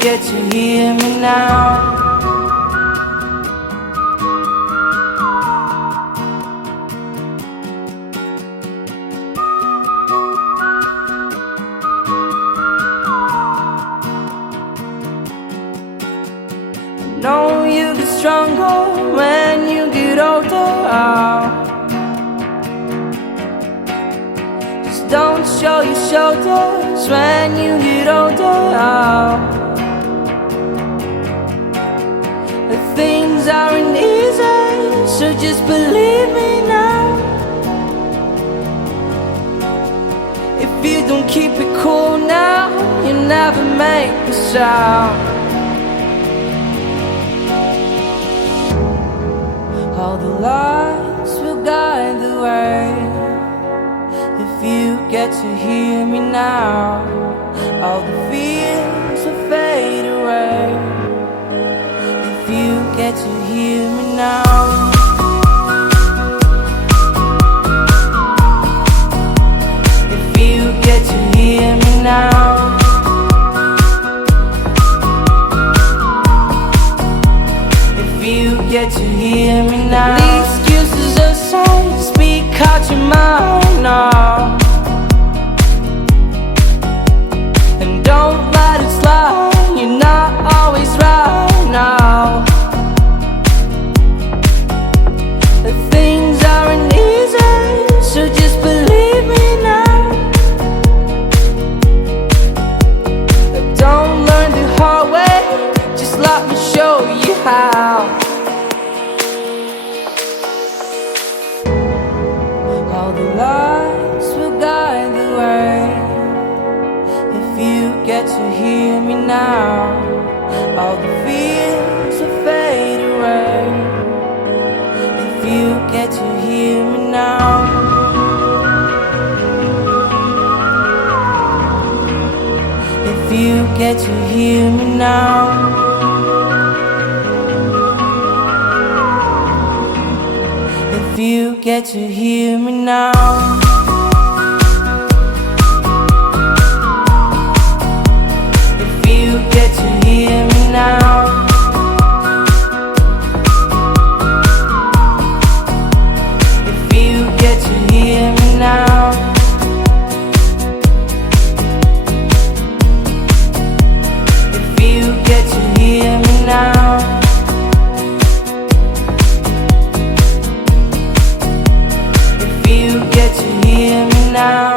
get to hear me now. Know you get stronger when you get older. Just don't show your shoulders when you get older. Things aren't easy, so just believe me now. If you don't keep it cool now, you never make a sound. All the lights will guide the way. If you get to hear me now, all the fears will fade away. If you get to hear me now. If you get to hear me now. You get to hear me now. The excuses aside, speak out your mind now. And don't let it slide, you're not always right now. The things aren't easy, so just believe me now. Don't learn the hard way, just let me show you how. All the lights will guide the way. If you get to hear me now, all the fears will fade away. If you get to hear me now. If you get to hear me now. If you get to hear me now. If you get to hear me now. If you get to hear me now. If you get to hear me now. Get to hear me now.